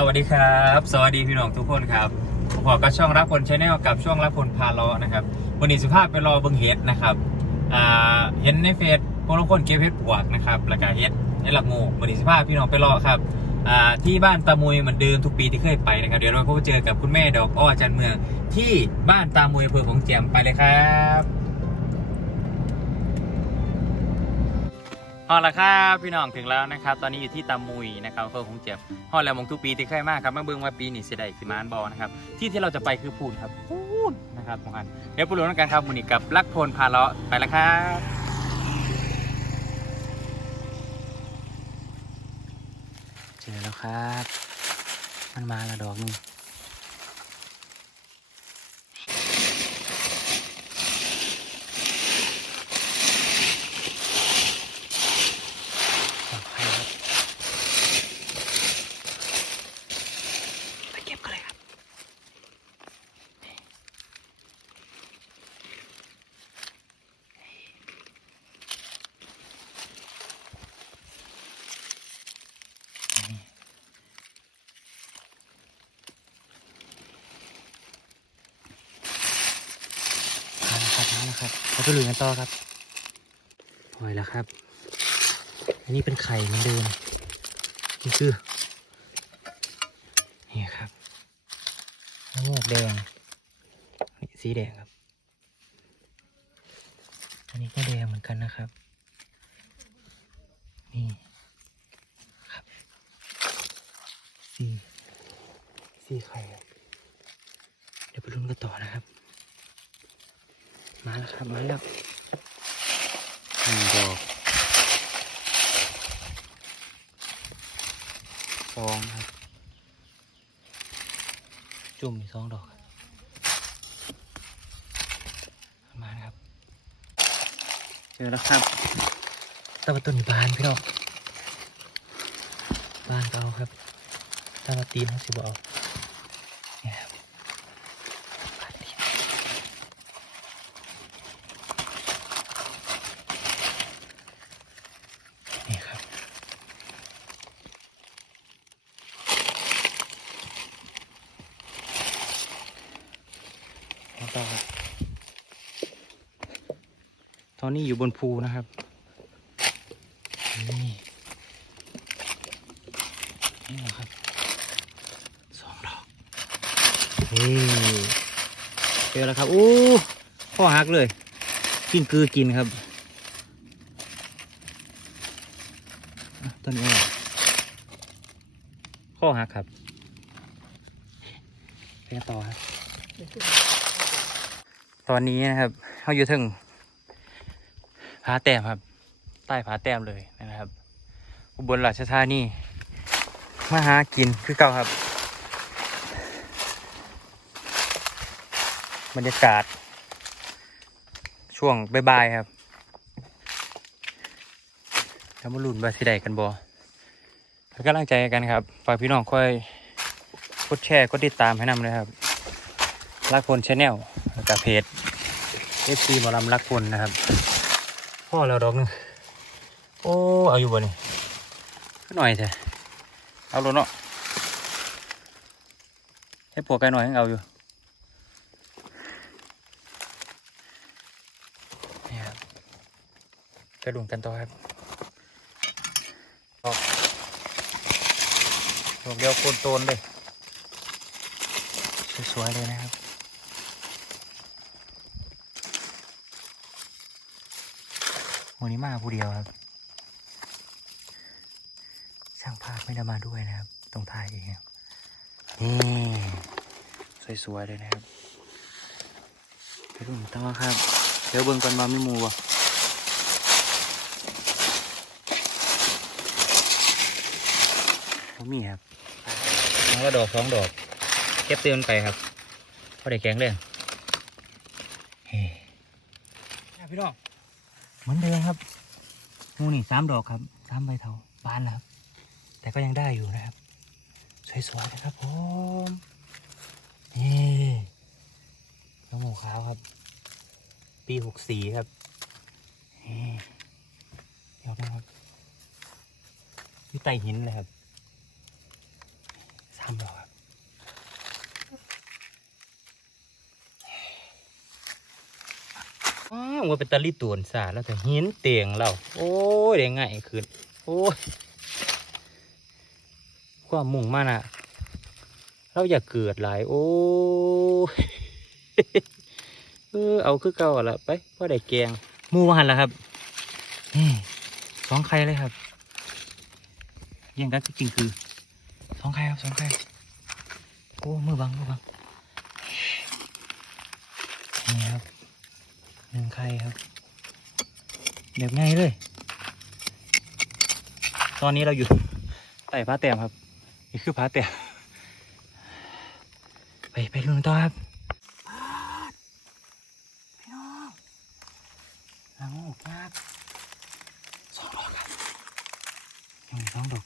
สวัสดีครับ สวัสดีพี่น้องทุกคนครับผมขอกับช่องรับผลชาแนลกับช่วงรับผลพาลาะนะครับวันนี้สุภาพไปรอเบิงเฮ็ดนะครับเห็นในเฟซพวกทุกคนเก็บเฮ็ดปวกนะครับแล้วก็เฮ็ดในหลักงูวันนี้สุภาพพี่น้องไปรอครับที่บ้านตามุยเหมือนเดิมทุกปีที่เคยไปนะครับเดี๋ยวเราพบเจอกับคุณแม่ดอกอ้อจันเมืองที่บ้านตามุยอำเภอของเจียมไปเลยครับ เอาละครับพี่น้องถึงแล้วนะครับ ตอนนี้อยู่ที่ตามุยนะครับอำเภอของเจียมฮอดแล้วมงทุกปีที่เคยมากครับมาเบิ่งว่าปีนี้สิได้สิมานบอนะครับที่ที่เราจะไปคือพูนครับพูนนะครับของอันเดี๋ยวไปรู้กันครับมูนิกับลักพลพาเลาะไปแล้วครับเจอแล้วครับ มันมาละดอกนึงดอกไผ่ครับ ไปเก็บกันเลยครับ มาแล้วครับมาแล้วครับ เราไปลุยกันต่อครับปล่อยแล้วครับ อันนี้เป็นไข่เหมือนเดิมนี่คือ นี่ครับมะม่วงแดงนี่สีแดงครับ อันนี้ก็แดงเหมือนกันนะครับ นี่ครับสีสีไข่ครับเดี๋ยวไปลุ้นกันต่อนะครับ มาแล้วครับมาแล้วหนึ่งดอกสองครับ จุ่มอีกสองดอกครับมานะครับ เจอแล้วครับตะวันต้นบานพี่น้องบานก็เอาครับตะวันตีนเขาสิบเอาเนี่ยครับบานตีนนี่ครับ แล้วก็ ตอนนี้อยู่บนภูนะครับนี่นี่แหละครับสองดอกนี่เจอแล้วครับอู้ข้อหักเลย กินคือกินครับต้นนี้อะไรข้อหักครับไปต่อครับ ตอนนี้นะครับเขาอยู่ถึงาแต้มครับ ใต้ผาแต้มเลยนะครับ อุบลราชธานีมาหากินคือเก่าครับ บรรยากาศ ช่วงบ่ายๆครับแล้วมาลุ้นบาสิไดกันบอเป็นกำลังใจกันครับ ฝากพี่น้องค่อยกดแชร์กดติดตามให้นำเลยครับ รักพลชาแนลแล้วก็เพจ FC หมอลำรักพลนะครับ พ่อแล้วดอกหนึงโอ้เอาอยู่บ่นี่ขึ้นหน่อยเถอะเอาลงเนาะให้ปวกไกลหน่อยให้เอาอยู่นี่ครับกระดุมกันต่อครับดอกดอกเดียวโคนโตนเลยสวยๆเลยนะครับ วันนี้มาผู้เดียวครับ ช่างภาพไม่ได้มาด้วยนะครับต้องถ่ายเองครับนี่สวยๆเลยนะครับไปดูต่อครับ เดี๋ยวเบิ่งก่อนมาไม่มูบ่บ่มีครับมาก็ดอกสองดอกเก็บเตือนไปครับพอได้แข็งเลยเฮ้พี่น้องเห มือนเดิมครับงูนี่สามดอกครับสามใบเทาบานแล้วครับ แต่ก็ยังได้อยู่นะครับ สวยๆนะครับผมนี่น้องหมูขาวครับ ปีหกสี่ครับนี่เดี๋ยวนะครับอยู่ใต้หินเลยครับสามดอ้าวว่าเป็นตะลิตวนสาแล้วแต่หินเตียงเราโอ้ยได้ง่ายขึ้นโอ้ยความมุ่งมั่นอะเราอยากเกิดหลาย โอ้ยเออเอาคือเก่าละไปพ่อได้แกงมูหันละครับนี่สองไข่เลยครับยังกันจริงคือสองไข่ครับสองไข่โอ้มือบังมือบังนี่ครับ หนึ่งไข่ครับ แบบง่ายเลย ตอนนี้เราอยู่ใต้ผาแต้มครับ นี่คือผาแต้มไปไปดูกันต่อครับพี่น้องหลังอกครับสองดอกครับยังมีสองดอก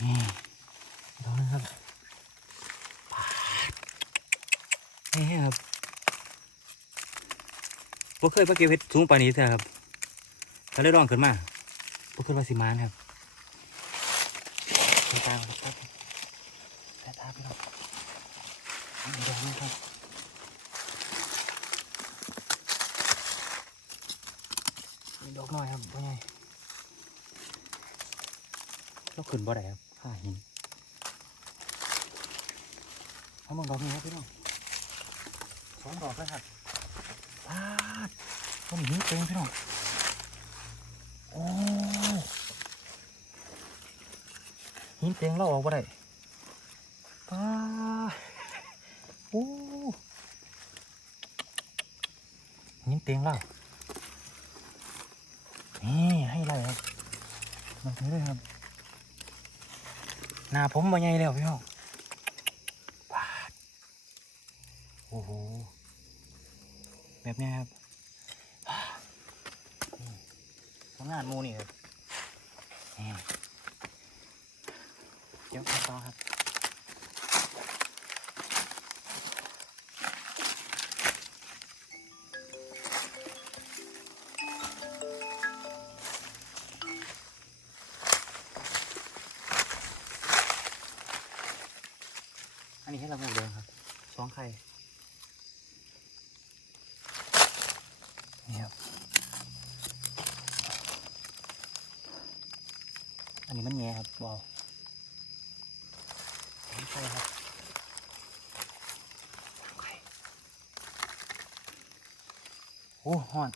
นี่ดอกนึงครับปาดนี่ครับ บ่เคยมาเก็บเห็ดสูงปานนี้เถอะครับก็เลยร้องขึ้นมาบ่เคยว่าสิมานครับสาตาครับครับสายตาพี่น้องนี่ดอกนึงครับดอกน้อยครับว่าไงเราขึ้นบ่ได้ครับข้าหินเอามองดอกนี้ครับพี่น้องสองดอกแล้วครับ ต้นหินเต็มพี่น้องโอ้หินเต็มเราออกบ่ได้ป้าโอ้หินเต็มเรานี่ให้ไรครับมาถือเลยครับ หน้าผมมาใหญ่แล้วพี่น้องปาโอ้โห แบบนี้ครับนี่ผลงานมูนี่ครับเดี๋ยวต่อครับอันนี้ให้เราหมูเดิมครับสองไข่นี่ครับ อันนี้มันแง่ครับบอลใช่ครับโอ้ห่อน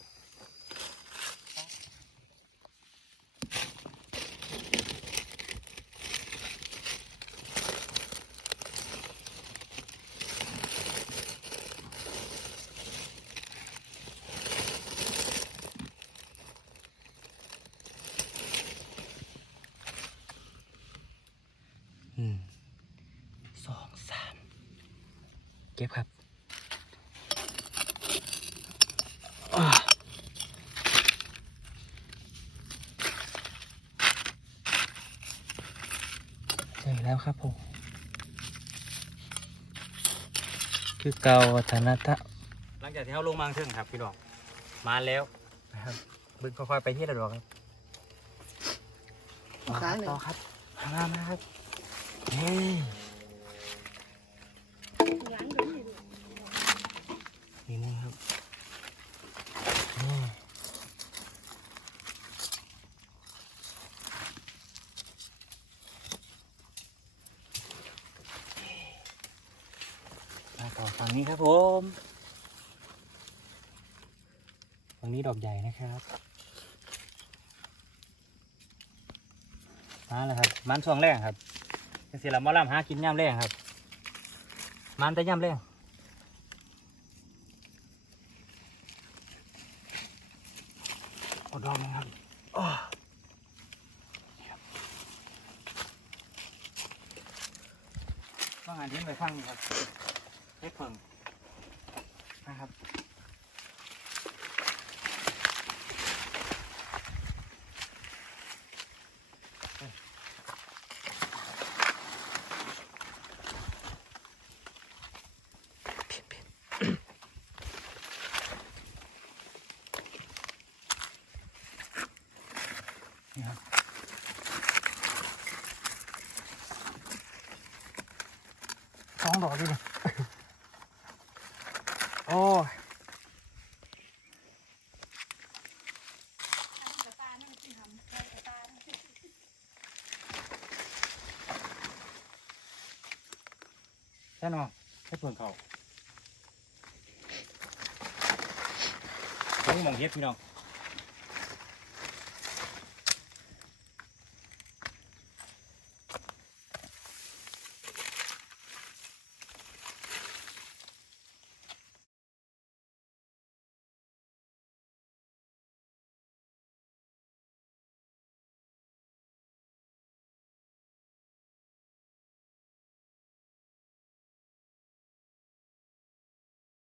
งสองสาม เก็บครับอ่าใช่แล้วครับผม คือเกาวัฒนธรรมหลังจากที่เขาลงมาถึงครับพี่น้องมาแล้วนะครับบึงค่อยๆไปที่ระดอกครับเอาขาหนึ่งต่อครับมามาครับเฮ้ย ล้างกันอยู่ นี่นึงครับนี่มาต่อฝั่ง นี้ครับผมฝั่งนี้ดอกใหญ่นะครับมาแล้วครับ มันช่วงแรกครับเสียละมอลำหากินย่ำแรงครับ มันแต่ย่ำแรงกดดอกนึงครับอ้อนี่ครับว่างานทิ้งไปฟังนี่ครับเล็กเพิ่ง นะครับ นี่ครับสองดอกดิเลย โอ้ย ช่นอนให้เพิ่งเขาต้องมองเฮ็ดพี่น้อง